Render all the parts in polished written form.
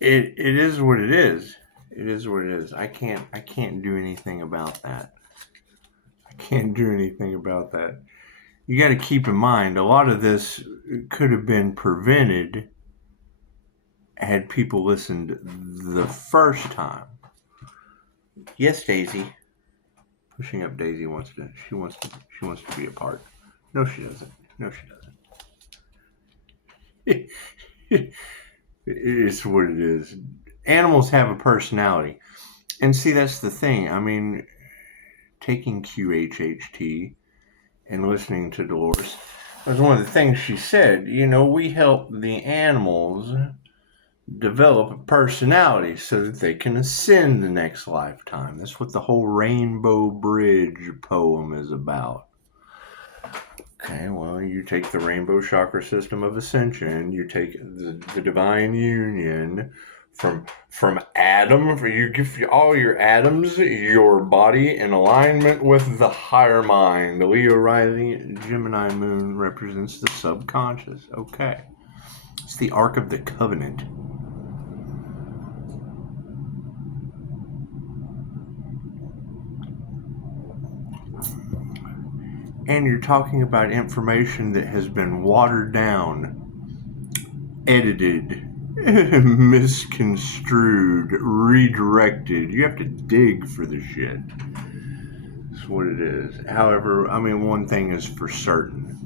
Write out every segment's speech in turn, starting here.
It is what it is. It is what it is. I can't do anything about that. I can't do anything about that. You got to keep in mind, a lot of this could have been prevented had people listened the first time. Yes, Daisy. Pushing up Daisy wants to be a part. No, she doesn't. No, she doesn't. It's what it is. Animals have a personality. And see, that's the thing. I mean, taking QHHT and listening to Dolores was one of the things she said. You know, we help the animals develop a personality so that they can ascend the next lifetime. That's what the whole Rainbow Bridge poem is about. Okay, well, you take the rainbow chakra system of ascension, you take the divine union from Adam, you give all your atoms, your body in alignment with the higher mind. The Leo rising Gemini moon represents the subconscious. Okay. It's the Ark of the Covenant. And you're talking about information that has been watered down, edited, misconstrued, redirected. You have to dig for the shit. That's what it is. However, I mean, one thing is for certain.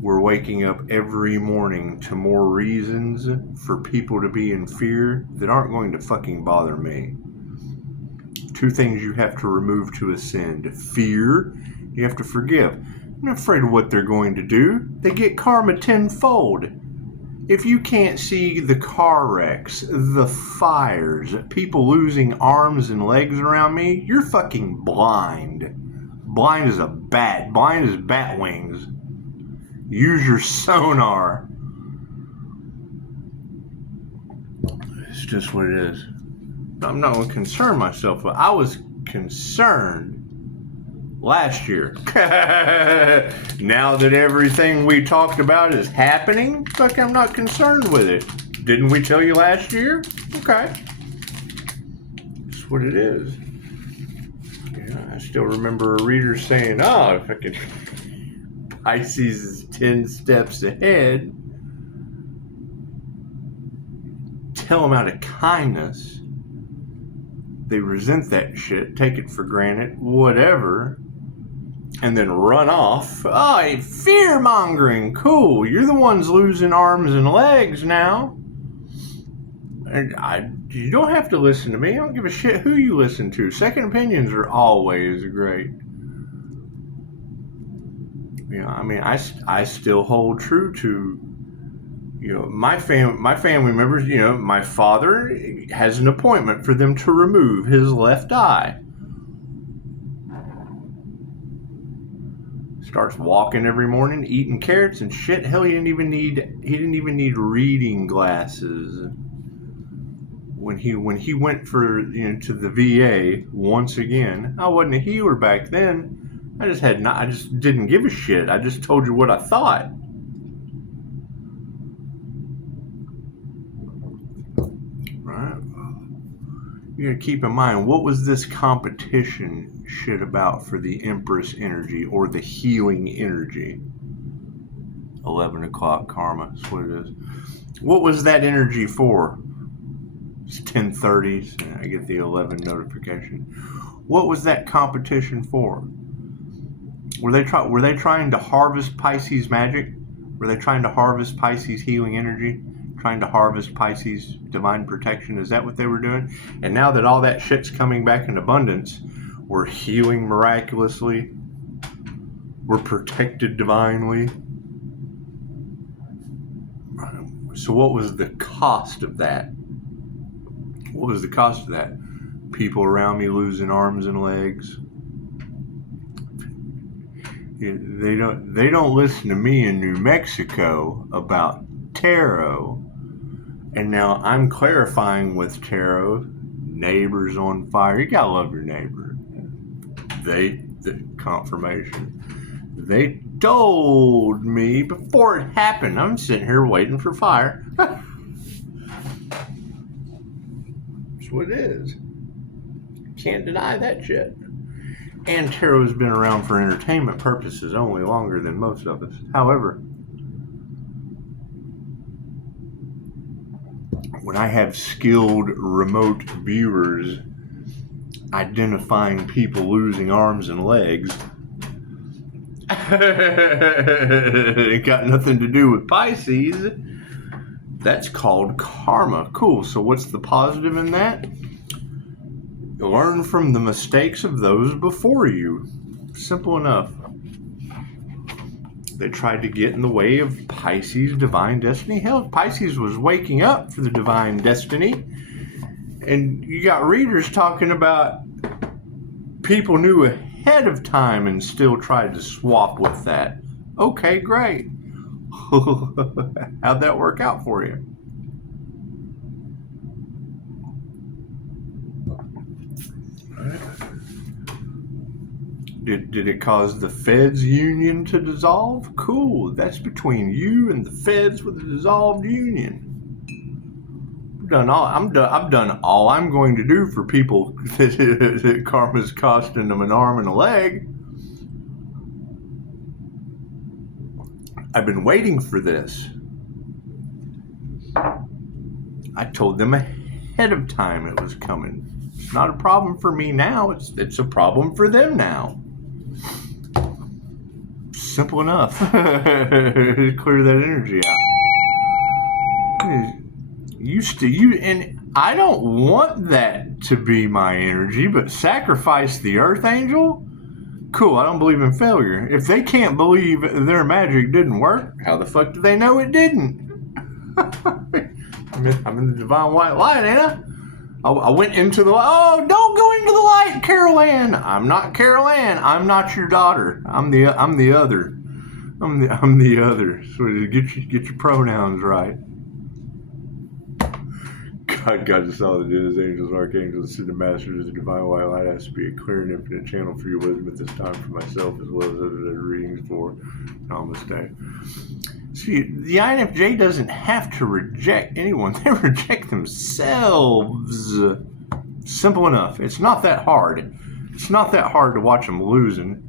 We're waking up every morning to more reasons for people to be in fear that aren't going to fucking bother me. Two things you have to remove to ascend. Fear. You have to forgive. I'm not afraid of what they're going to do. They get karma tenfold. If you can't see the car wrecks, the fires, people losing arms and legs around me, you're fucking blind. Blind as a bat. Blind as bat wings. Use your sonar. It's just what it is. I'm not going to concern myself, but I was concerned last year. Now that everything we talked about is happening, fuck, I'm not concerned with it. Didn't we tell you last year? Okay. That's what it is. Yeah, I still remember a reader saying, oh, fucking Pisces is 10 steps ahead. Tell them out of kindness. They resent that shit, take it for granted, whatever, and then run off. Oh, fear-mongering, cool. You're the ones losing arms and legs now. And you don't have to listen to me. I don't give a shit who you listen to. Second opinions are always great. You know, I mean, I still hold true to, you know, my family members. You know, my father has an appointment for them to remove his left eye. Starts walking every morning, eating carrots and shit. Hell, he didn't even need reading glasses. When he went for, you know, to the VA once again, I wasn't a healer back then. I just didn't give a shit. I just told you what I thought. Right? You gotta keep in mind, what was this competition shit about for the Empress energy or the healing energy? 11 o'clock karma, that's what it is. What was that energy for? It's 10:30. I get the 11 notification. What was that competition for? Were they trying to harvest Pisces magic? Were they trying to harvest Pisces healing energy? Trying to harvest Pisces divine protection? Is that what they were doing? And now that all that shit's coming back in abundance, we're healing miraculously. We're protected divinely. So what was the cost of that? What was the cost of that? People around me losing arms and legs. They don't listen to me in New Mexico about tarot. And now I'm clarifying with tarot. Neighbors on fire. You gotta love your neighbor. The confirmation. They told me before it happened. I'm sitting here waiting for fire. That's what it is. Can't deny that shit. And tarot's been around for entertainment purposes only longer than most of us. However, when I have skilled remote viewers identifying people losing arms and legs, it got nothing to do with Pisces. That's called karma. Cool. So what's the positive in that? Learn from the mistakes of those before you. Simple enough. They tried to get in the way of Pisces' divine destiny. Hell, Pisces was waking up for the divine destiny. And you got readers talking about people knew ahead of time and still tried to swap with that. Okay, great. How'd that work out for you? Did it cause the Feds union to dissolve? Cool. That's between you and the Feds with a dissolved union. I've done all I'm going to do for people that karma's costing them an arm and a leg. I've been waiting for this. I told them ahead of time it was coming. It's not a problem for me now. It's a problem for them now. Simple enough. Clear that energy out. And I don't want that to be my energy, but sacrifice the Earth Angel? Cool, I don't believe in failure. If they can't believe their magic didn't work, how the fuck do they know it didn't? I'm in the divine white light, ain't I? I went into the light. Oh, don't go into the light, Carol Ann. I'm not Carol Ann. I'm not your daughter. I'm the other. I'm the other. So get your pronouns right. God just saw that it is angels, archangels, and masters. The divine white light has to be a clear and infinite channel for your wisdom at this time for myself as well as other readings for Namaste. See, the INFJ doesn't have to reject anyone. They reject themselves. Simple enough. It's not that hard. It's not that hard to watch them losing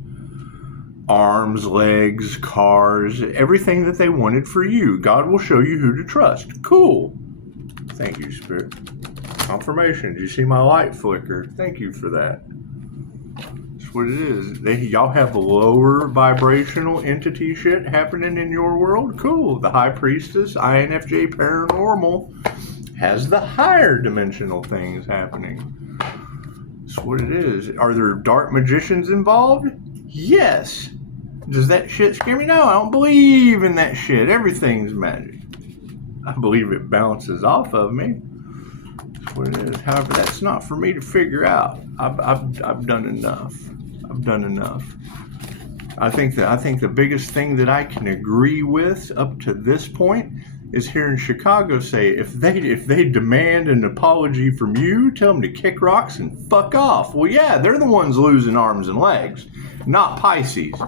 arms, legs, cars, everything that they wanted for you. God will show you who to trust. Cool. Thank you, Spirit. Confirmation. Did you see my light flicker? Thank you for that. That's what it is. Y'all have lower vibrational entity shit happening in your world? Cool. The High Priestess, INFJ Paranormal, has the higher dimensional things happening. That's what it is. Are there dark magicians involved? Yes. Does that shit scare me? No, I don't believe in that shit. Everything's magic. I believe it bounces off of me. That's what it is. However, that's not for me to figure out. I've done enough. I've done enough. I think the biggest thing that I can agree with up to this point is here in Chicago say if they demand an apology from you, tell them to kick rocks and fuck off. Well, yeah, they're the ones losing arms and legs, not Pisces.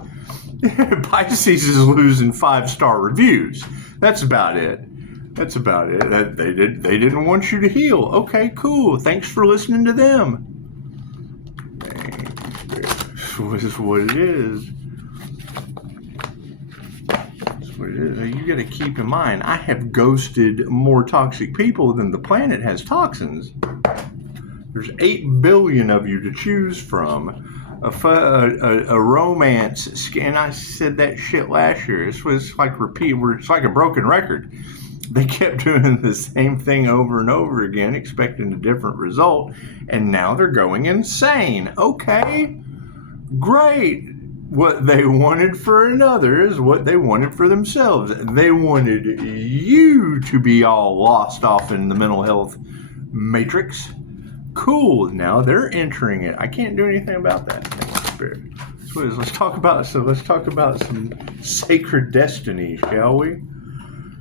Pisces is losing 5-star reviews. That's about it. That's about it. They didn't want you to heal. Okay, cool. Thanks for listening to them. This is what it is. That's what it is. You got to keep in mind, I have ghosted more toxic people than the planet has toxins. There's 8 billion of you to choose from. A romance, and I said that shit last year. This was like it's like a broken record. They kept doing the same thing over and over again, expecting a different result, and now they're going insane. Okay, great. What they wanted for another is what they wanted for themselves. They wanted you to be all lost off in the mental health matrix. Cool. Now they're entering it. I can't do anything about that. Thank you, Spirit. That's what it is. Let's talk about some sacred destiny, shall we?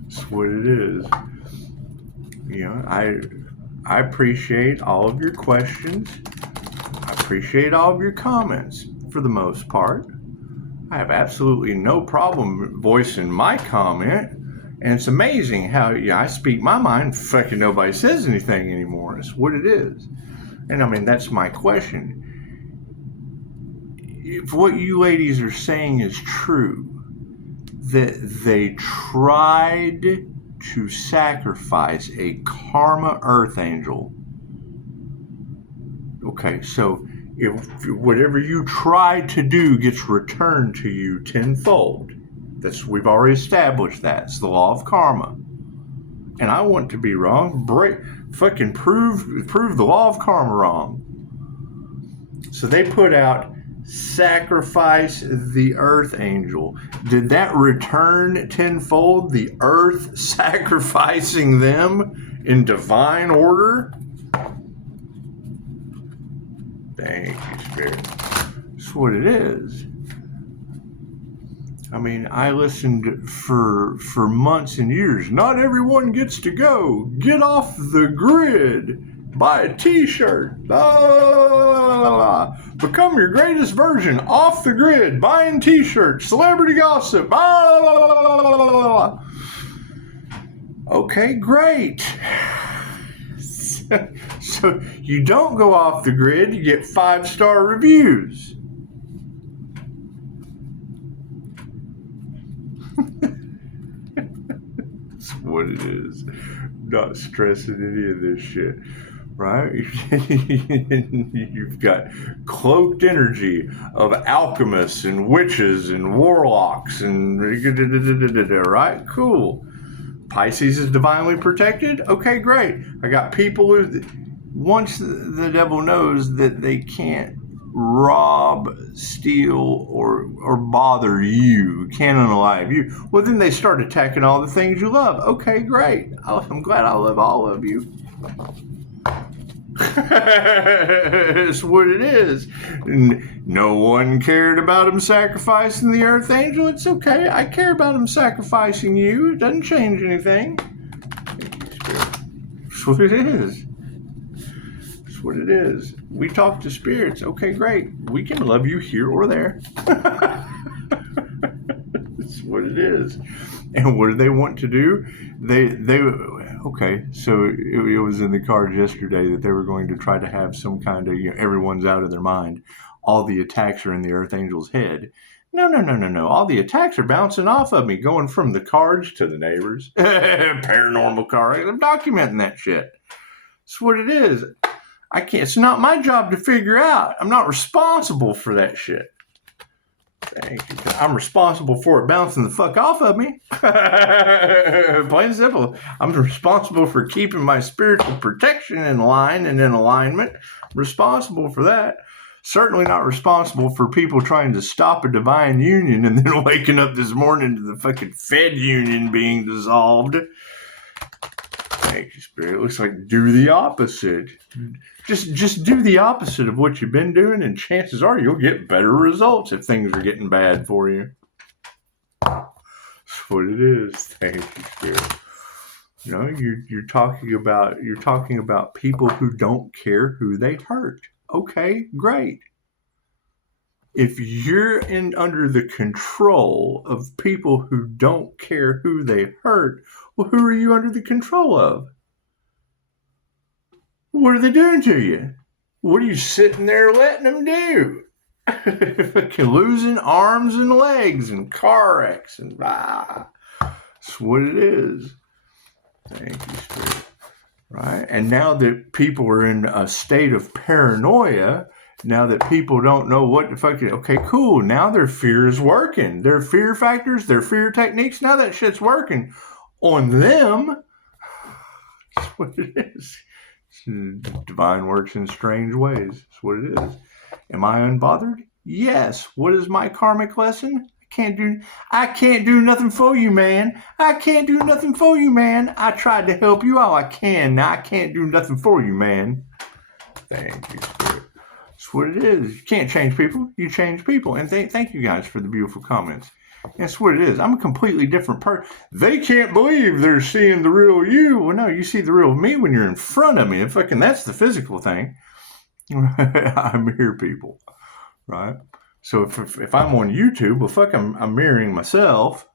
That's what it is. You know, I appreciate all of your questions. I appreciate all of your comments for the most part. I have absolutely no problem voicing my comment And it's amazing how I speak my mind, fucking nobody says anything anymore. It's what it is. And I mean, that's my question. If what you ladies are saying is true, that they tried to sacrifice a karma earth angel. Okay, so if whatever you tried to do gets returned to you tenfold, we've already established that. It's the law of karma. And I want to be wrong. Fucking prove the law of karma wrong. So they put out sacrifice the earth angel. Did that return tenfold? The earth sacrificing them in divine order? Thank you, Spirit. That's what it is. I mean, I listened for months and years. Not everyone gets to go. Get off the grid. Buy a t-shirt. Become your greatest version. Off the grid. Buying t-shirts. Celebrity gossip. Okay, great. So you don't go off the grid. You get 5-star reviews. That's what it is. Not stressing any of this shit. Right? You've got cloaked energy of alchemists and witches and warlocks and right? Cool. Pisces is divinely protected? Okay, great. I got people who, once the devil knows that they can't rob, steal, or bother you, can't unalive you, well, then they start attacking all the things you love. Okay, great. I'm glad I love all of you. It's what it is. No one cared about him sacrificing the earth angel. It's okay. I care about him sacrificing you. It doesn't change anything. It's what it is. It's what it is. We talk to spirits. Okay, great. We can love you here or there. It's what it is. And what do they want to do? Okay, so it was in the cards yesterday that they were going to try to have some kind of, everyone's out of their mind. All the attacks are in the earth angel's head. No. All the attacks are bouncing off of me, going from the cards to the neighbors. Paranormal card. I'm documenting that shit. That's what it is. It's not my job to figure out. I'm not responsible for that shit. Thank you. I'm responsible for it bouncing the fuck off of me. Plain and simple. I'm responsible for keeping my spiritual protection in line and in alignment. I'm responsible for that. Certainly not responsible for people trying to stop a divine union and then waking up this morning to the fucking Fed union being dissolved. Thank you, Spirit. It looks like do the opposite. Just do the opposite of what you've been doing, and chances are you'll get better results if things are getting bad for you. That's what it is. Thank you, Spirit. You're talking about people who don't care who they hurt. Okay, great. If you're under the control of people who don't care who they hurt, well, who are you under the control of? What are they doing to you? What are you sitting there letting them do? Losing arms and legs and car wrecks and That's what it is. Thank you, Spirit. Right? And now that people are in a state of paranoia, now that people don't know what the fuck, okay, cool. Now their fear is working. Their fear factors, their fear techniques, now that shit's working on them. That's what it is. Divine works in strange ways. That's what it is. Am I unbothered? Yes. What is my karmic lesson? I can't do nothing for you, man. I can't do nothing for you, man. I tried to help you all I can. Now I can't do nothing for you, man. Thank you, Spirit. That's what it is. You can't change people. You change people. And thank you guys for the beautiful comments. That's what it is. I'm a completely different person. They can't believe they're seeing the real you. Well, no, you see the real me when you're in front of me. That's the physical thing. I mirror people, right? So if I'm on YouTube, well, I'm mirroring myself.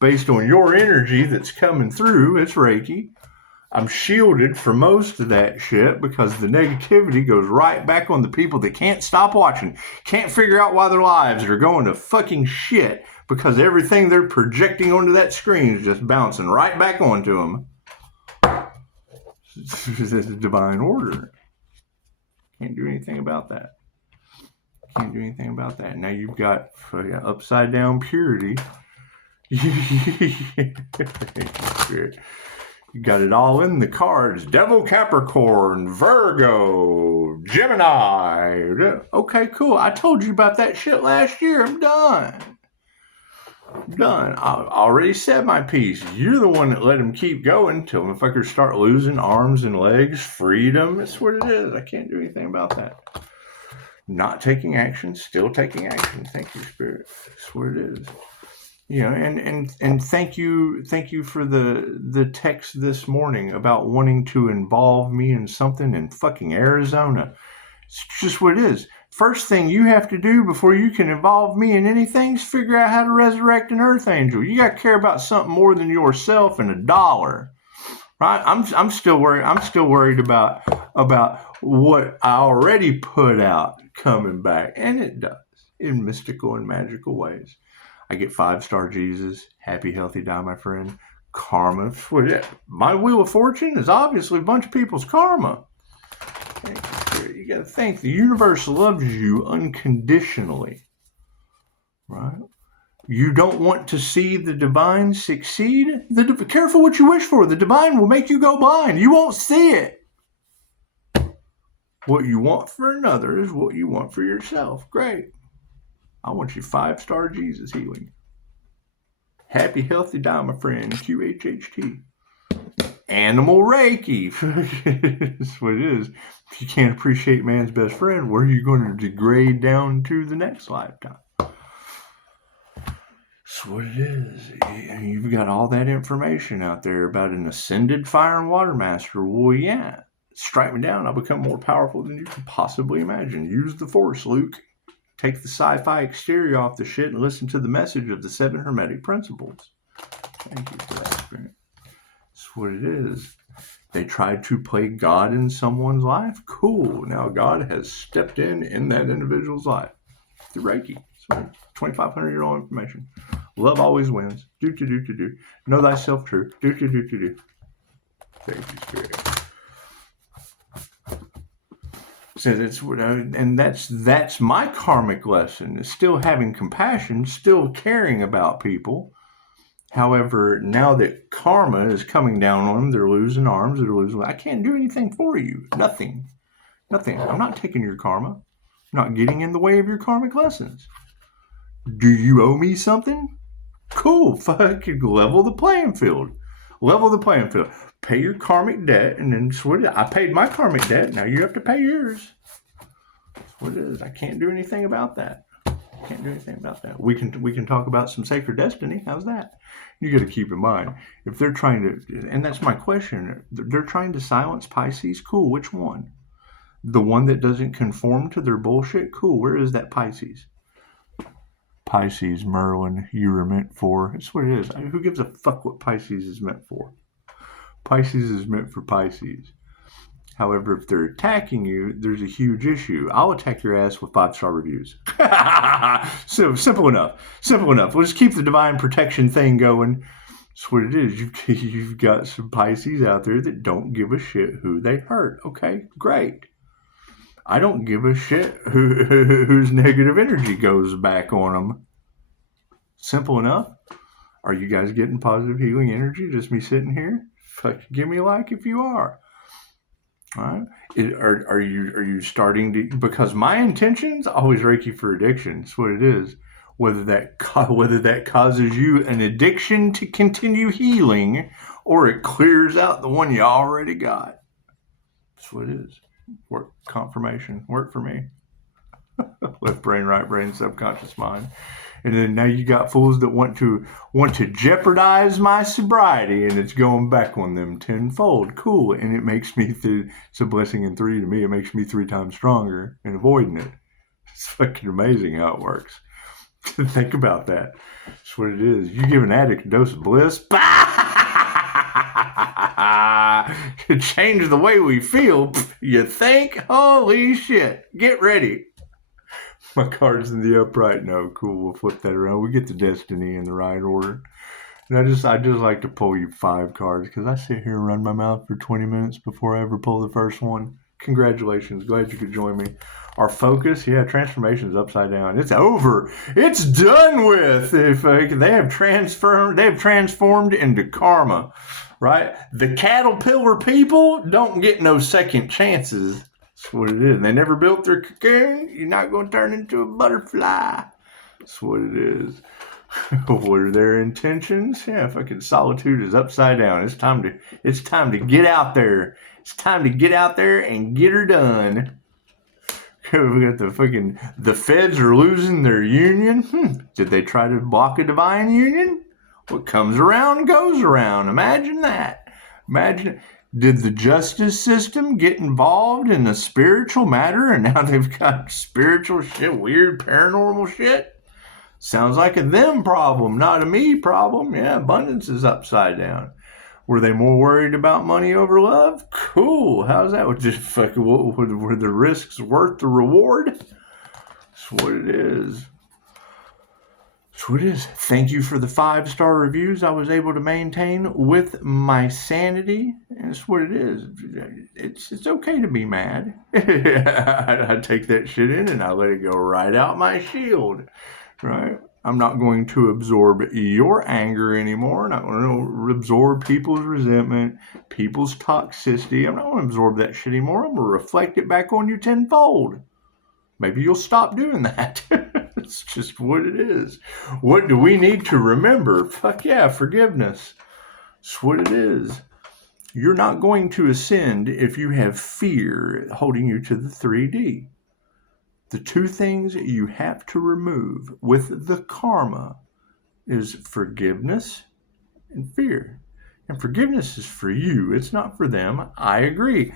based on your energy that's coming through. It's Reiki. I'm shielded for most of that shit because the negativity goes right back on the people that can't stop watching, can't figure out why their lives are going to fucking shit because everything they're projecting onto that screen is just bouncing right back onto them. It's a divine order. Can't do anything about that. Can't do anything about that. Now you've got upside down purity. You got it all in the cards. Devil, Capricorn, Virgo, Gemini. Okay, cool. I told you about that shit last year. I'm done. I already said my piece. You're the one that let him keep going till motherfuckers start losing arms and legs, freedom. That's what it is. I can't do anything about that. Not taking action, still taking action. Thank you, Spirit. That's what it is. You know, and thank you for the text this morning about wanting to involve me in something in fucking Arizona. It's just what it is. First thing you have to do before you can involve me in anything is figure out how to resurrect an earth angel. You got to care about something more than yourself and a dollar, right? I'm still worried. I'm still worried about what I already put out coming back, and it does in mystical and magical ways. I get 5-star Jesus, happy, healthy, die, my friend. Karma. My wheel of fortune is obviously a bunch of people's karma. You got to think the universe loves you unconditionally, right? You don't want to see the divine succeed? Careful what you wish for. The divine will make you go blind. You won't see it. What you want for another is what you want for yourself. Great. I want you 5-star Jesus healing. Happy, healthy, die, my friend. QHHT. Animal Reiki. That's what it is. If you can't appreciate man's best friend, where are you going to degrade down to the next lifetime? That's what it is. You've got all that information out there about an ascended fire and water master. Well, yeah. Strike me down. I'll become more powerful than you can possibly imagine. Use the force, Luke. Take the sci-fi exterior off the shit and listen to the message of the 7 Hermetic Principles. Thank you for that, Spirit. That's what it is. They tried to play God in someone's life. Cool. Now God has stepped in that individual's life. Through Reiki. 2,500-year-old information. Love always wins. Do. Know thyself true. Do. Thank you, Spirit. So that's my karmic lesson, is still having compassion, still caring about people. However, now that karma is coming down on them, they're losing arms, I can't do anything for you. Nothing. I'm not taking your karma. I'm not getting in the way of your karmic lessons. Do you owe me something? Cool. Fucking level the playing field. Pay your karmic debt, and then I paid my karmic debt. Now you have to pay yours. That's what it is. I can't do anything about that. We can talk about some sacred destiny. How's that? You got to keep in mind, if they're trying to, and that's my question, they're trying to silence Pisces. Cool. Which one? The one that doesn't conform to their bullshit? Cool. Where is that Pisces? Pisces, Merlin, you were meant for. That's what it is. Who gives a fuck what Pisces is meant for? Pisces is meant for Pisces. However, if they're attacking you, there's a huge issue. I'll attack your ass with 5-star reviews. So simple enough. We'll just keep the divine protection thing going. That's what it is. You've got some Pisces out there that don't give a shit who they hurt. Okay, great. I don't give a shit whose negative energy goes back on them. Simple enough. Are you guys getting positive healing energy? Just me sitting here? Fuck, give me a like if you are. All right. Are you starting to? Because my intention's always Reiki for addiction. That's what it is. Whether that causes you an addiction to continue healing, or it clears out the one you already got. That's what it is. Work confirmation. Work for me. Left brain, right brain, subconscious mind. And then now you got fools that want to jeopardize my sobriety, and it's going back on them tenfold. Cool. And it makes me, it's a blessing in 3 to me. It makes me 3 times stronger in avoiding it. It's fucking amazing how it works. Think about that. That's what it is. You give an addict a dose of bliss. It changes the way we feel. You think? Holy shit. Get ready. My card's in the upright. No, cool. We'll flip that around. We get the destiny in the right order. And I just like to pull you 5 cards because I sit here and run my mouth for 20 minutes before I ever pull the first one. Congratulations. Glad you could join me. Our focus, transformation is upside down. It's over. It's done with. If they have transformed into karma, right? The caterpillar people don't get no second chances. That's what it is. They never built their cocoon. You're not going to turn into a butterfly. That's what it is. What are their intentions? Fucking solitude is upside down. It's time to get out there. It's time to get out there and get her done. We got the feds are losing their union. Did they try to block a divine union? What comes around goes around. Imagine that. Did the justice system get involved in the spiritual matter and now they've got spiritual shit, weird paranormal shit? Sounds like a them problem, not a me problem. Yeah, abundance is upside down. Were they more worried about money over love? Cool. How's that? Were the risks worth the reward? That's what it is. That's what it is. Thank you for the 5-star reviews I was able to maintain with my sanity. And that's what it is. It's okay to be mad. I take that shit in and I let it go right out my shield. Right? I'm not going to absorb your anger anymore. I'm not going to absorb people's resentment, people's toxicity. I'm not going to absorb that shit anymore. I'm going to reflect it back on you tenfold. Maybe you'll stop doing that. It's just what it is. What do we need to remember? Fuck yeah, forgiveness. It's what it is. You're not going to ascend if you have fear holding you to the 3D. The 2 things you have to remove with the karma is forgiveness and fear. And forgiveness is for you. It's not for them. I agree.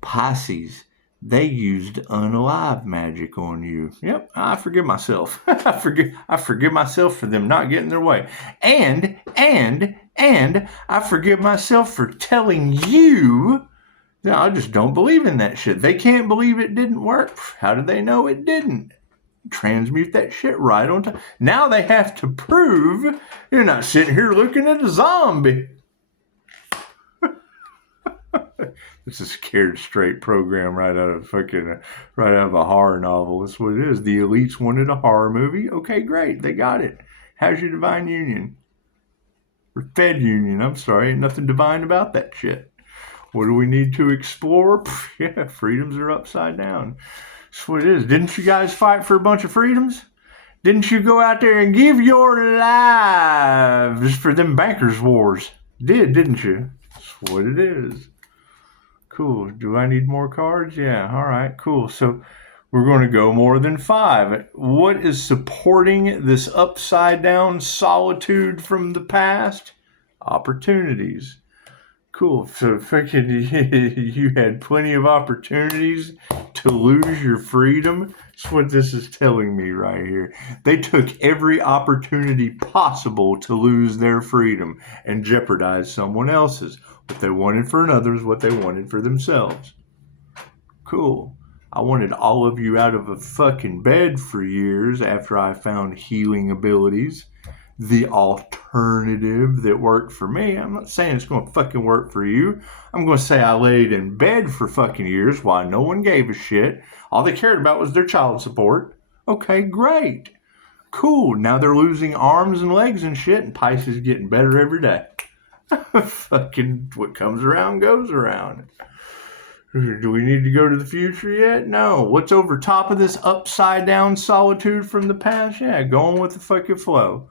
Pisces, they used unalive magic on you. Yep, I forgive myself. I forgive myself for them not getting their way. And I forgive myself for telling you. No, I just don't believe in that shit. They can't believe it didn't work. How do they know it didn't? Transmute that shit right on time. Now they have to prove you're not sitting here looking at a zombie. It's a scared straight program right out of a horror novel. That's what it is. The elites wanted a horror movie. Okay, great. They got it. How's your divine union? Or Fed union, I'm sorry. Ain't nothing divine about that shit. What do we need to explore? Yeah, freedoms are upside down. That's what it is. Didn't you guys fight for a bunch of freedoms? Didn't you go out there and give your lives for them bankers' wars? Didn't you? That's what it is. Cool. Do I need more cards? Yeah. All right. Cool. So we're going to go more than 5. What is supporting this upside down solitude from the past? Opportunities. Cool. So you had plenty of opportunities to lose your freedom. That's what this is telling me right here. They took every opportunity possible to lose their freedom and jeopardize someone else's. What they wanted for another is what they wanted for themselves. Cool. I wanted all of you out of a fucking bed for years after I found healing abilities. The alternative that worked for me. I'm not saying it's going to fucking work for you. I'm going to say I laid in bed for fucking years while no one gave a shit. All they cared about was their child support. Okay, great. Cool. Now they're losing arms and legs and shit, and Pisces getting better every day. Fucking what comes around goes around. Do we need to go to the future yet? No. What's over top of this upside down solitude from the past? Yeah, going with the fucking flow.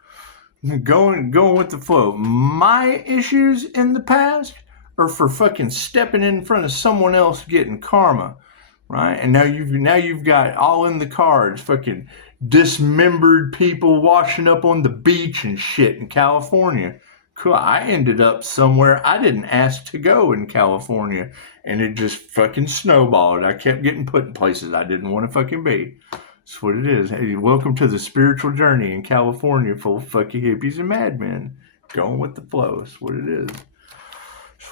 Going with the flow. My issues in the past are for fucking stepping in front of someone else getting karma, right? And now you've got all in the cards, fucking dismembered people washing up on the beach and shit in California. Cool. I ended up somewhere I didn't ask to go in California, and it just fucking snowballed. I kept getting put in places I didn't want to fucking be. That's what it is. Hey, welcome to the spiritual journey in California full of fucking hippies and madmen. Going with the flow. That's what it is.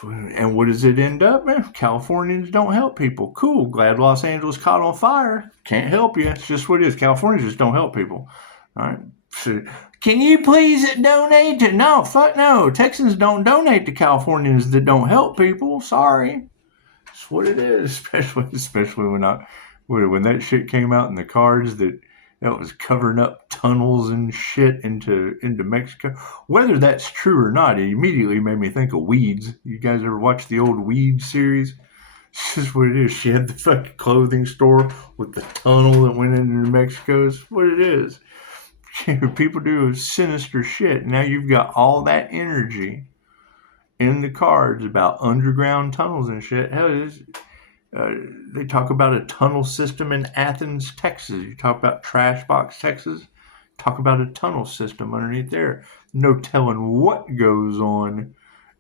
And what does it end up, man? Californians don't help people. Cool. Glad Los Angeles caught on fire. Can't help you. It's just what it is. Californians just don't help people. All right. So, can you please donate to? No, fuck no. Texans don't donate to Californians that don't help people. Sorry. That's what it is. Especially when that shit came out in the cards that was covering up tunnels and shit into Mexico. Whether that's true or not, it immediately made me think of Weeds. You guys ever watch the old Weeds series? It's just what it is. She had the fucking clothing store with the tunnel that went into New Mexico. It's what it is. People do sinister shit. Now you've got all that energy in the cards about underground tunnels and shit. Hell, they talk about a tunnel system in Athens, Texas. You talk about Trash Box, Texas. Talk about a tunnel system underneath there. No telling what goes on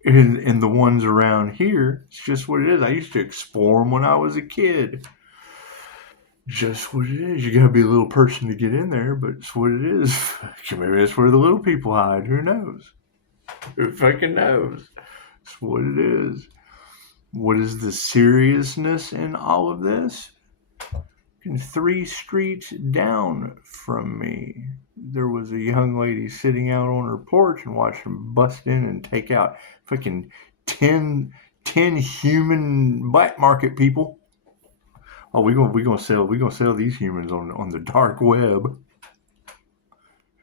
in the ones around here. It's just what it is. I used to explore them when I was a kid. Just what it is. You gotta be a little person to get in there, but it's what it is. Maybe that's where the little people hide. Who knows? Who fucking knows? It's what it is. What is the seriousness in all of this? 3 streets down from me, there was a young lady sitting out on her porch and watched them bust in and take out fucking 10 human black market people. Oh, we gonna sell these humans on the dark web.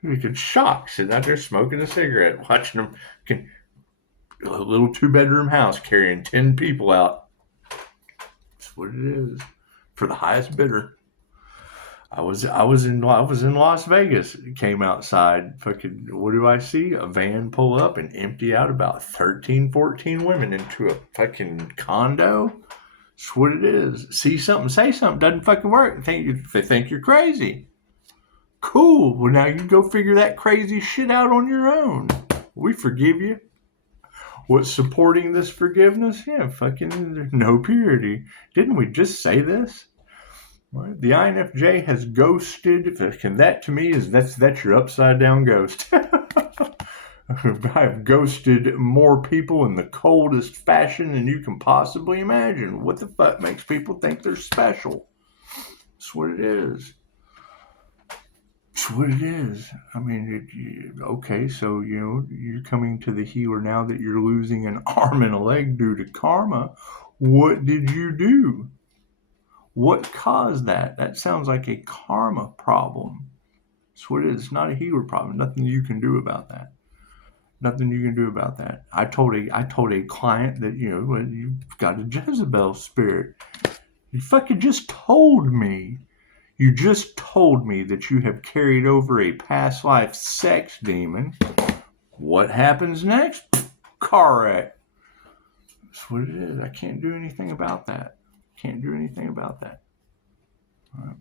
You could shock sitting out there smoking a cigarette, watching them. A little 2-bedroom house carrying 10 people out. That's what it is. For the highest bidder. I was in Las Vegas. Came outside. Fucking, what do I see? A van pull up and empty out about 13, 14 women into a fucking condo. That's what it is. See something, say something. Doesn't fucking work. They think you're crazy. Cool. Well, now you go figure that crazy shit out on your own. We forgive you. What's supporting this forgiveness? Yeah, fucking no purity. Didn't we just say this? Right? The INFJ has ghosted. And that to me is that's your upside down ghost. I have ghosted more people in the coldest fashion than you can possibly imagine. What the fuck makes people think they're special? That's what it is. It's what it is. I mean, okay, so, you're coming to the healer now that you're losing an arm and a leg due to karma. What did you do? What caused that? That sounds like a karma problem. That's what it is. It's not a healer problem. Nothing you can do about that. Nothing you can do about that. I told a client that, you've got a Jezebel spirit. You fucking just told me. You just told me that you have carried over a past life sex demon. What happens next? Car wreck. That's what it is. I can't do anything about that. Can't do anything about that. All right.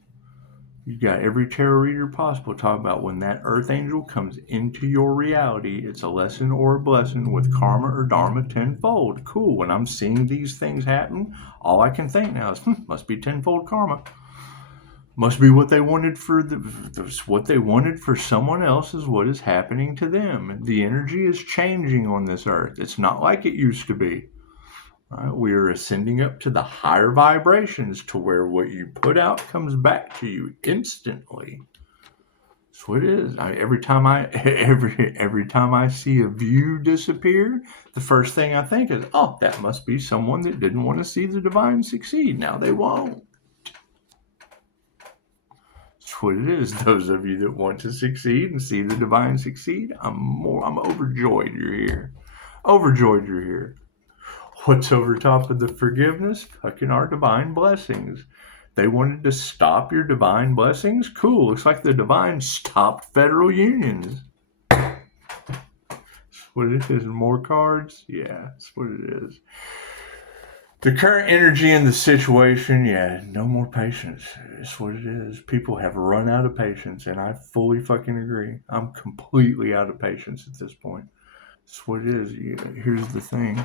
You got every tarot reader possible talk about when that earth angel comes into your reality, it's a lesson or a blessing with karma or dharma tenfold. Cool. When I'm seeing these things happen, all I can think now is, must be tenfold karma. Must be what they wanted for what they wanted for someone else is what is happening to them. The energy is changing on this earth. It's not like it used to be. Right? We are ascending up to the higher vibrations to where what you put out comes back to you instantly. That's what it is. Every time I see a view disappear, the first thing I think is, oh, that must be someone that didn't want to see the divine succeed. Now they won't. That's what it is. Those of you that want to succeed and see the divine succeed, I'm overjoyed you're here. Overjoyed you're here. What's over top of the forgiveness? Fucking our divine blessings. They wanted to stop your divine blessings? Cool. Looks like the divine stopped federal unions. That's what it is. More cards? Yeah, that's what it is. The current energy in the situation, yeah, no more patience. It's what it is. People have run out of patience, and I fully fucking agree. I'm completely out of patience at this point. It's what it is. Here's the thing.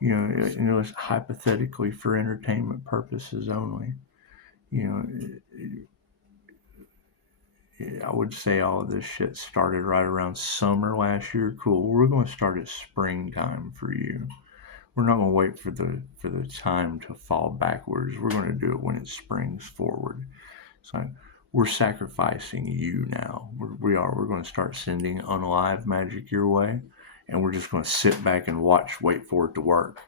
It's hypothetically for entertainment purposes only. I would say all of this shit started right around summer last year. Cool. We're going to start at springtime for you. We're not going to wait for the time to fall backwards. We're going to do it when it springs forward. So we're sacrificing you now. We're going to start sending unalive magic your way, and we're just going to sit back and wait for it to work.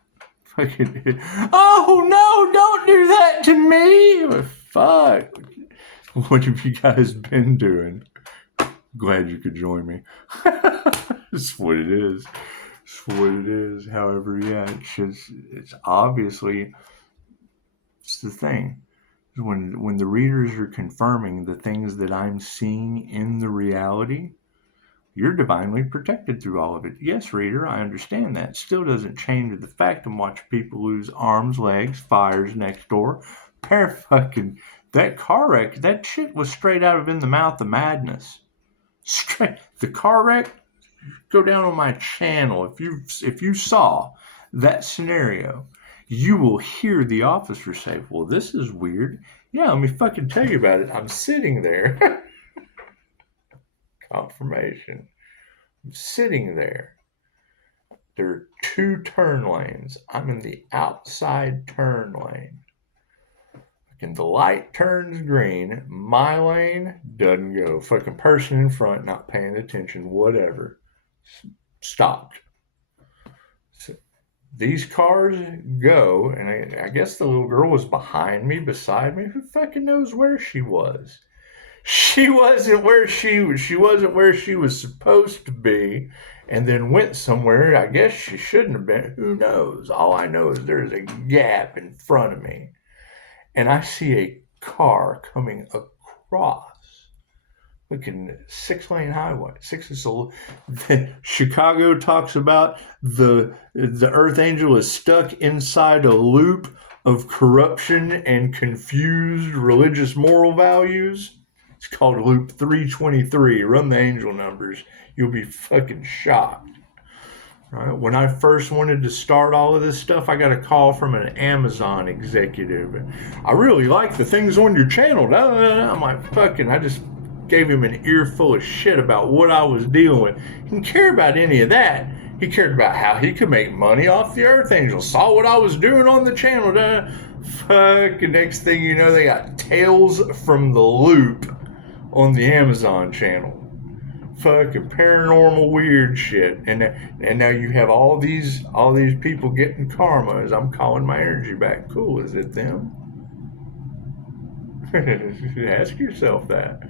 Fucking, oh no! Don't do that to me. Fuck. What have you guys been doing? Glad you could join me. It's what it is. It's what it is. However, yeah, it's obviously, it's the thing. When the readers are confirming the things that I'm seeing in the reality, you're divinely protected through all of it. Yes, reader, I understand that. Still doesn't change the fact I'm watching people lose arms, legs, fires next door. That car wreck, that shit was straight out of In the Mouth of Madness. Straight, the car wreck, go down on my channel. If you saw that scenario, you will hear the officer say, well, this is weird. Yeah, let me fucking tell you about it. I'm sitting there. Confirmation. I'm sitting there. There are 2 turn lanes. I'm in the outside turn lane. And the light turns green. My lane doesn't go. Fucking person in front not paying attention. Whatever. Stopped. So these cars go, and I guess the little girl was behind me, beside me. Who fucking knows where she was? She wasn't where she was supposed to be, and then went somewhere I guess she shouldn't have been. Who knows? All I know is there's a gap in front of me, and I see a car coming across, looking 6-lane highway. Chicago talks about the Earth Angel is stuck inside a loop of corruption and confused religious moral values. It's called Loop 323. Run the angel numbers. You'll be fucking shocked. Right? When I first wanted to start all of this stuff, I got a call from an Amazon executive. I really like the things on your channel. I'm like, fucking, I just gave him an earful of shit about what I was dealing with. He didn't care about any of that. He cared about how he could make money off the Earth Angel. Saw what I was doing on the channel. Fucking next thing you know, they got Tales from the Loop on the Amazon channel. Fucking paranormal weird shit. And now you have all these people getting karma as I'm calling my energy back. Cool, is it them? Ask yourself that.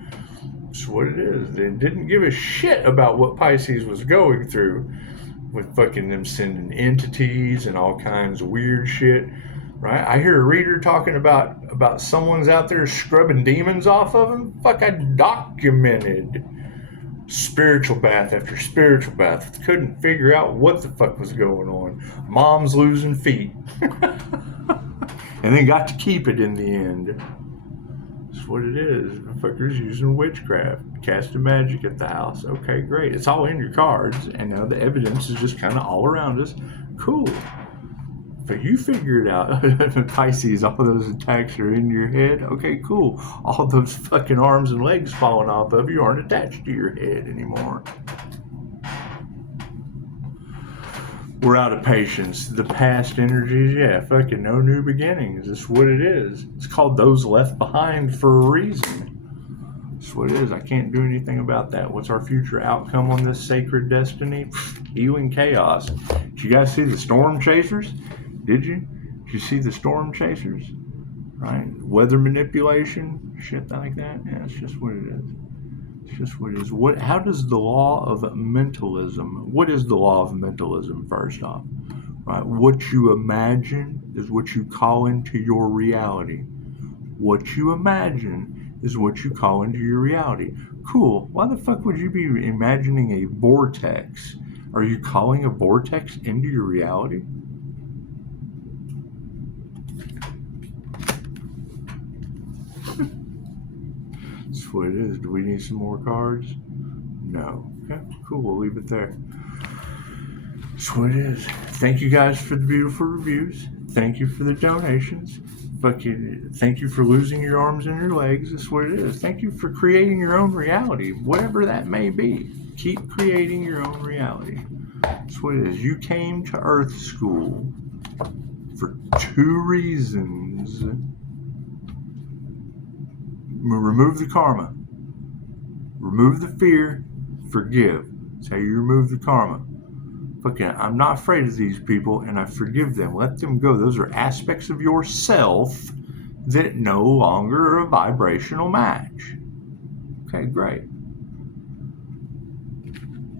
That's what it is. They didn't give a shit about what Pisces was going through with fucking them sending entities and all kinds of weird shit. Right? I hear a reader talking about someone's out there scrubbing demons off of them. Fuck, I documented spiritual bath after spiritual bath. Couldn't figure out what the fuck was going on. Mom's losing feet. And then got to keep it in the end. That's what it is. Fuckers using witchcraft, casting magic at the house. Okay, great. It's all in your cards, and now the evidence is just kind of all around us. Cool. But you figure it out. Pisces, all those attacks are in your head. Okay, cool. All those fucking arms and legs falling off of you aren't attached to your head anymore. We're out of patience. The past energies, yeah, fucking no new beginnings. That's what it is. It's called Those Left Behind for a reason. That's what it is. I can't do anything about that. What's our future outcome on this sacred destiny? Healing chaos. Did you guys see the storm chasers? Did you? Did you see the storm chasers? Right? Weather manipulation, shit like that. Yeah, it's just what it is. It's just what it is. How does the law of mentalism, what is the law of mentalism, first off? Right? What you imagine is what you call into your reality. What you imagine is what you call into your reality. Cool. Why the fuck would you be imagining a vortex? Are you calling a vortex into your reality? That's what it is. Do we need some more cards? No. Okay, cool. We'll leave it there. That's what it is. Thank you guys for the beautiful reviews. Thank you for the donations. Fucking thank you for losing your arms and your legs. That's what it is. Thank you for creating your own reality, whatever that may be. Keep creating your own reality. That's what it is. You came to Earth School for two reasons. Remove the karma. Remove the fear. Forgive. That's how you remove the karma. Fucking, I'm not afraid of these people, and I forgive them. Let them go. Those are aspects of yourself that no longer are a vibrational match. Okay, great.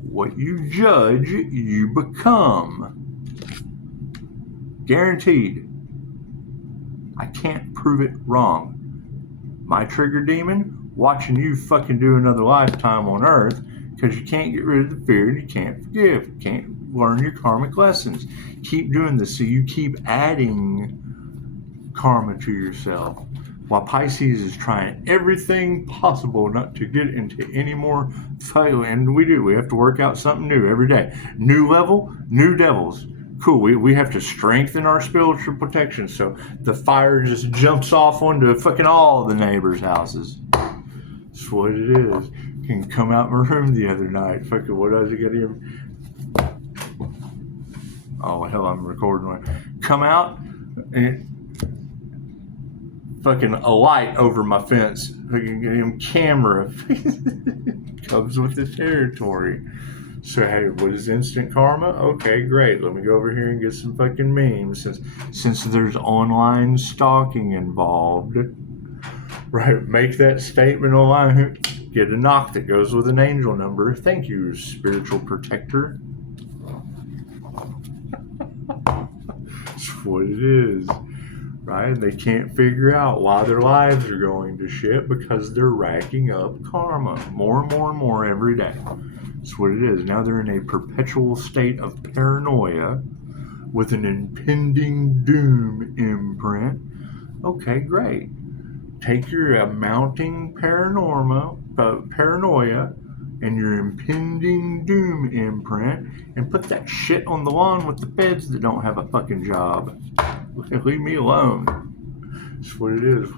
What you judge, you become. Guaranteed. I can't prove it wrong. My trigger demon, watching you fucking do another lifetime on Earth because you can't get rid of the fear and you can't forgive. You can't learn your karmic lessons. Keep doing this so you keep adding karma to yourself. While Pisces is trying everything possible not to get into any more fail, and we do. We have to work out something new every day. New level, new devils. Cool. We have to strengthen our spiritual protection so the fire just jumps off onto fucking all the neighbors' houses. That's what it is. Can come out my room the other night. Fucking what else you got here? Oh hell, I'm recording one. Come out and fucking a light over my fence. Fucking camera comes with the territory. So hey, what is instant karma? Okay, great. Let me go over here and get some fucking memes since there's online stalking involved. Right, make that statement online. Get a knock that goes with an angel number. Thank you, spiritual protector. That's what it is. Right? They can't figure out why their lives are going to shit because they're racking up karma more and more and more every day. That's what it is. Now they're in a perpetual state of paranoia with an impending doom imprint. Okay, great. Take your mounting paranoia and your impending doom imprint and put that shit on the lawn with the feds that don't have a fucking job. Leave me alone. That's what it is.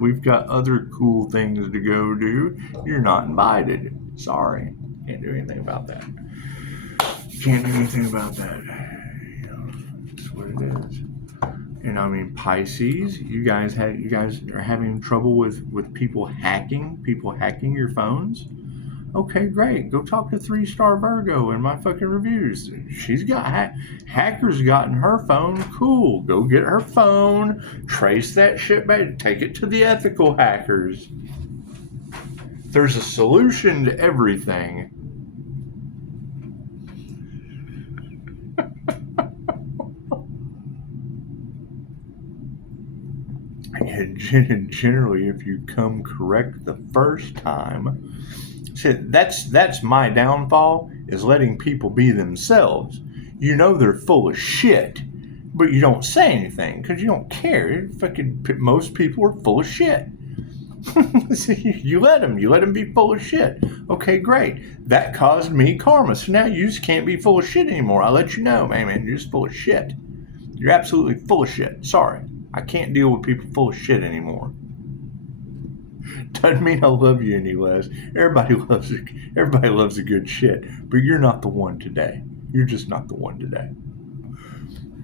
We've got other cool things to go do. You're not invited. Sorry. Can't do anything about that. Can't do anything about that. You know, that's what it is. And I mean, Pisces, you guys are having trouble with people hacking your phones. Okay, great. Go talk to 3-star Virgo in my fucking reviews. She's got hackers got in her phone. Cool. Go get her phone. Trace that shit back. Take it to the ethical hackers. There's a solution to everything. And generally, if you come correct the first time, that's my downfall, is letting people be themselves. You know they're full of shit, but you don't say anything because you don't care. Fucking most people are full of shit. So you let them be full of shit. Okay, great. That caused me karma. So now you just can't be full of shit anymore. I'll let you know, man, you're just full of shit. You're absolutely full of shit. Sorry. I can't deal with people full of shit anymore. Doesn't mean I love you any less. Everybody loves a good shit, but you're not the one today. You're just not the one today.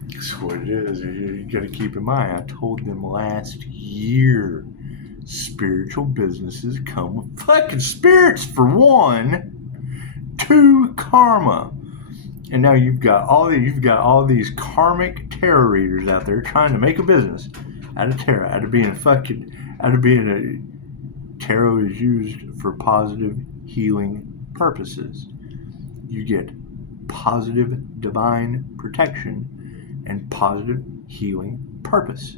That's what it is. You got to keep in mind. I told them last year, spiritual businesses come with fucking spirits for one, 2 karma. And now you've got all these karmic tarot readers out there trying to make a business out of tarot, out of being a tarot is used for positive healing purposes. You get positive divine protection and positive healing purpose.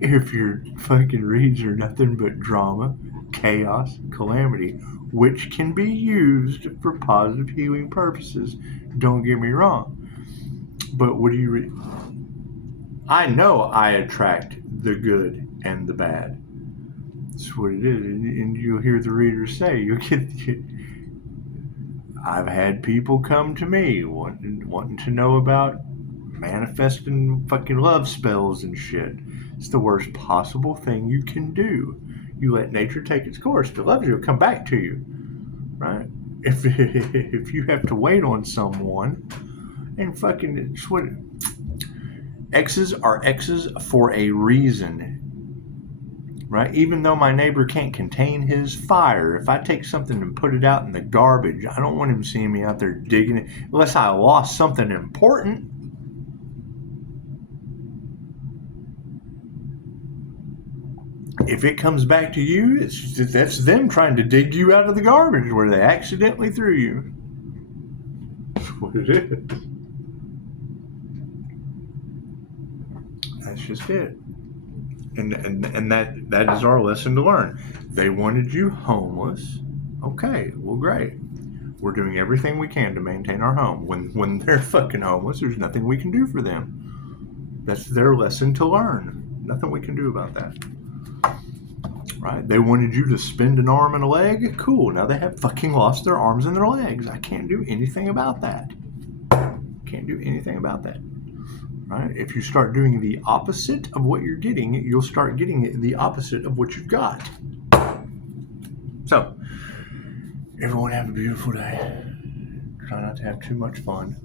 If your fucking reads are nothing but drama, chaos, calamity, which can be used for positive healing purposes, don't get me wrong. But what do you read? I know I attract the good and the bad. That's what it is. And you'll hear the readers say, I've had people come to me wanting to know about manifesting fucking love spells and shit. It's the worst possible thing you can do. You let nature take its course. If it loves you, it'll come back to you, right? If you have to wait on someone and fucking, it's what, exes are exes for a reason, right? Even though my neighbor can't contain his fire, if I take something and put it out in the garbage, I don't want him seeing me out there digging it unless I lost something important. If it comes back to you, that's them trying to dig you out of the garbage where they accidentally threw you. That's what it is. That's just it. And that is our lesson to learn. They wanted you homeless. Okay, well, great. We're doing everything we can to maintain our home. When they're fucking homeless, there's nothing we can do for them. That's their lesson to learn. Nothing we can do about that. Right? They wanted you to spend an arm and a leg. Cool. Now they have fucking lost their arms and their legs. I can't do anything about that. Can't do anything about that. Right? If you start doing the opposite of what you're getting, you'll start getting the opposite of what you've got. So, everyone have a beautiful day. Try not to have too much fun.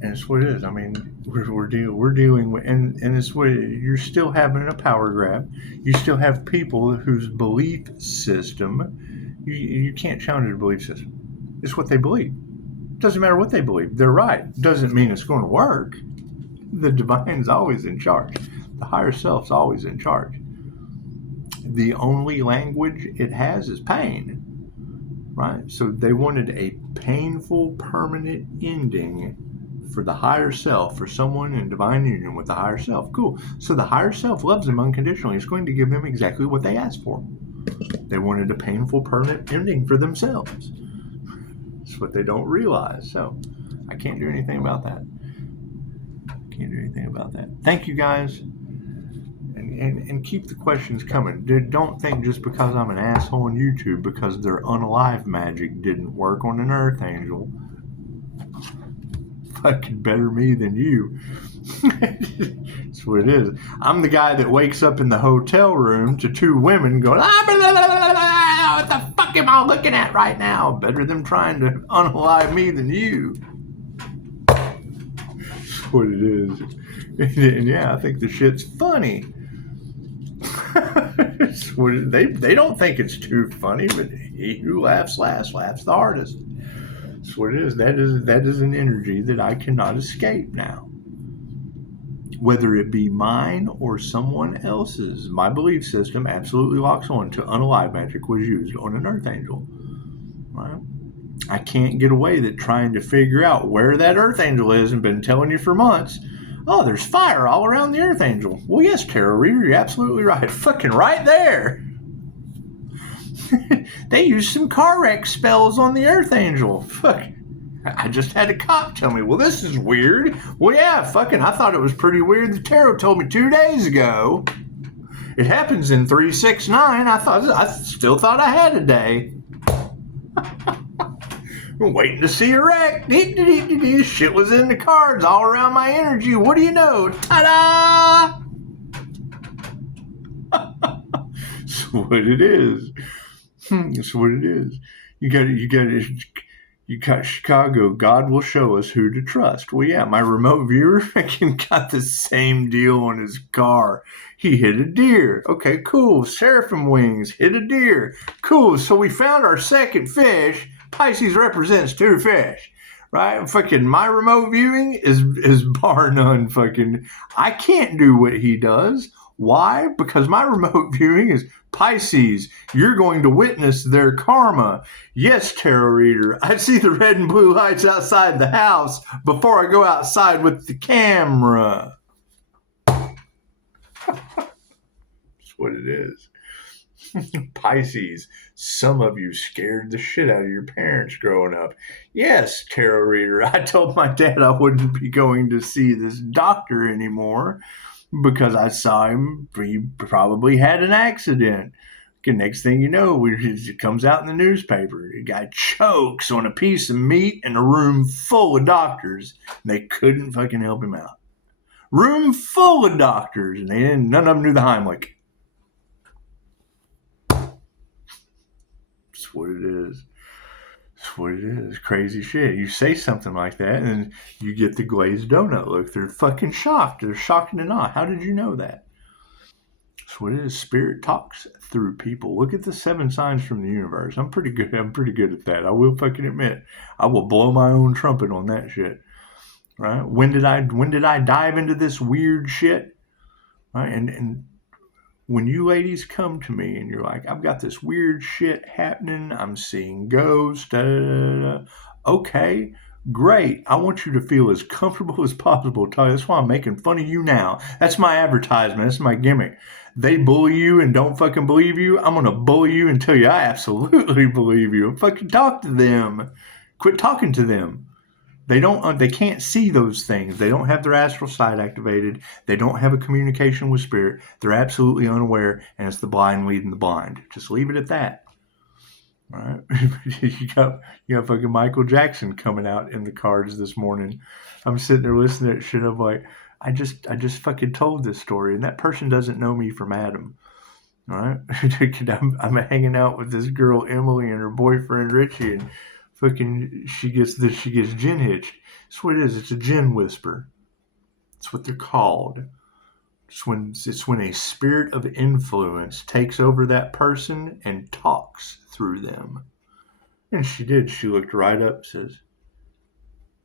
And it's what it is. I mean, we're dealing with, and it's what you're still having a power grab. You still have people whose belief system, you can't challenge their belief system. It's what they believe. Doesn't matter what they believe. They're right. Doesn't mean it's going to work. The divine's always in charge. The higher self's always in charge. The only language it has is pain. Right? So they wanted a painful, permanent ending for the higher self, for someone in divine union with the higher self. Cool. So the higher self loves them unconditionally. It's going to give them exactly what they asked for. They wanted a painful, permanent ending for themselves. It's what they don't realize. So I can't do anything about that. Can't do anything about that. Thank you, guys. And keep the questions coming. Don't think just because I'm an asshole on YouTube because their unalive magic didn't work on an earth angel. Fucking better me than you. That's what it is. I'm the guy that wakes up in the hotel room to two women going, what the fuck am I looking at right now? Better them trying to unalive me than you. That's what it is. And yeah, I think the shit's funny. They don't think it's too funny, but he who laughs last laughs the hardest. That's what it is. That is an energy that I cannot escape now. Whether it be mine or someone else's, my belief system absolutely locks on to unalive magic was used on an earth angel. Right? I can't get away that trying to figure out where that earth angel is and been telling you for months. Oh, there's fire all around the earth angel. Well, yes, tarot reader, you're absolutely right. Fucking right there. They used some car wreck spells on the earth angel. Fuck. I just had a cop tell me, well, this is weird. Well, yeah, fucking, I thought it was pretty weird. The tarot told me 2 days ago. It happens in 369. I still thought I had a day. I'm waiting to see a wreck. Shit was in the cards all around my energy. What do you know? Ta-da! That's what it is. That's what it is. You got Chicago. God will show us who to trust. Well, yeah, my remote viewer fucking got the same deal on his car. He hit a deer. Okay, cool. Seraphim wings hit a deer. Cool. So we found our second fish. Pisces represents 2 fish, right? Fucking my remote viewing is bar none. Fucking, I can't do what he does. Why? Because my remote viewing is Pisces. You're going to witness their karma. Yes, tarot reader. I see the red and blue lights outside the house before I go outside with the camera. That's what it is. Pisces, some of you scared the shit out of your parents growing up. Yes, tarot reader, I told my dad I wouldn't be going to see this doctor anymore because I saw him, he probably had an accident. Next thing you know, it comes out in the newspaper. The guy chokes on a piece of meat in a room full of doctors. And they couldn't fucking help him out. Room full of doctors, and none of them knew the Heimlich. That's what it is. That's what it is. Crazy shit. You say something like that, and you get the glazed donut look. They're fucking shocked. They're shocked and awe. How did you know that? That's what it is. Spirit talks through people. Look at the 7 signs from the universe. I'm pretty good at that. I will fucking admit. I will blow my own trumpet on that shit. Right? When did I dive into this weird shit? Right? And when you ladies come to me and you're like, I've got this weird shit happening, I'm seeing ghosts, da, da, da, da. Okay, great. I want you to feel as comfortable as possible. That's why I'm making fun of you now. That's my advertisement. That's my gimmick. They bully you and don't fucking believe you. I'm going to bully you and tell you I absolutely believe you. Fucking talk to them. Quit talking to them. They can't see those things. They don't have their astral sight activated. They don't have a communication with spirit. They're absolutely unaware, and it's the blind leading the blind. Just leave it at that. All right? you got fucking Michael Jackson coming out in the cards this morning. I'm sitting there listening to that shit. I'm like, I just fucking told this story, and that person doesn't know me from Adam. All right? I'm hanging out with this girl Emily and her boyfriend Richie, and fucking she gets gin hitched. That's what it is. It's a gin whisper. That's what they're called. It's when a spirit of influence takes over that person and talks through them. And she did. She looked right up, says,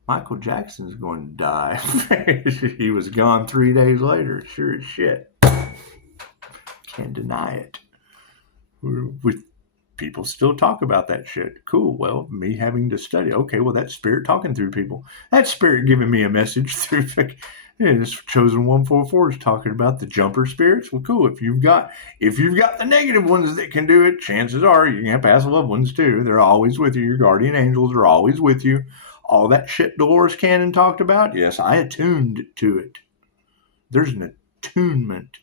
Michael Jackson's going to die. He was gone 3 days later. Sure as shit. Can't deny it. With people still talk about that shit. Cool. Well, me having to study. Okay, well, that's spirit talking through people. That's spirit giving me a message through. This Chosen 144 is talking about the jumper spirits. Well, cool. If you've got the negative ones that can do it, chances are you can have past loved ones too. They're always with you. Your guardian angels are always with you. All that shit Dolores Cannon talked about. Yes, I attuned to it. There's an attunement.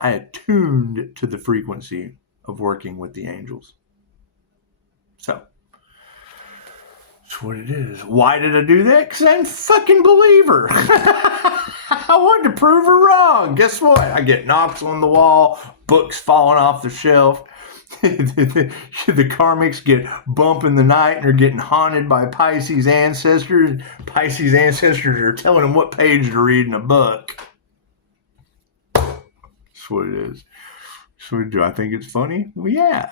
I attuned to the frequency of working with the angels. So, that's what it is. Why did I do that? Because I didn't fucking believe her. I wanted to prove her wrong. Guess what? I get knocks on the wall, books falling off the shelf. The Karmics get bump in the night and are getting haunted by Pisces ancestors. Pisces ancestors are telling them what page to read in a book. That's what it is. So do I think it's funny? Well, yeah.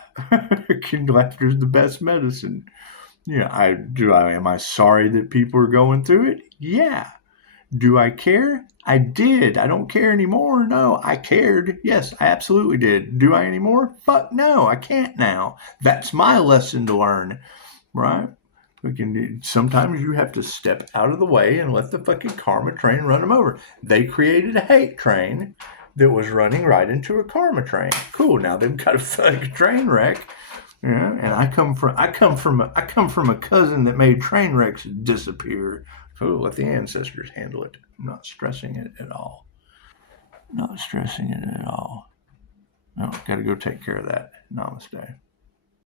Laughter's the best medicine. Yeah, am I sorry that people are going through it? Yeah. Do I care? I did. I don't care anymore. No, I cared. Yes, I absolutely did. Do I anymore? Fuck no, I can't now. That's my lesson to learn, right? Sometimes you have to step out of the way and let the fucking karma train run them over. They created a hate train that was running right into a karma train. Cool. Now they've got a fucking train wreck. Yeah, and I come from a cousin that made train wrecks disappear. So let the ancestors handle it. I'm not stressing it at all. Not stressing it at all. No, got to go take care of that. Namaste.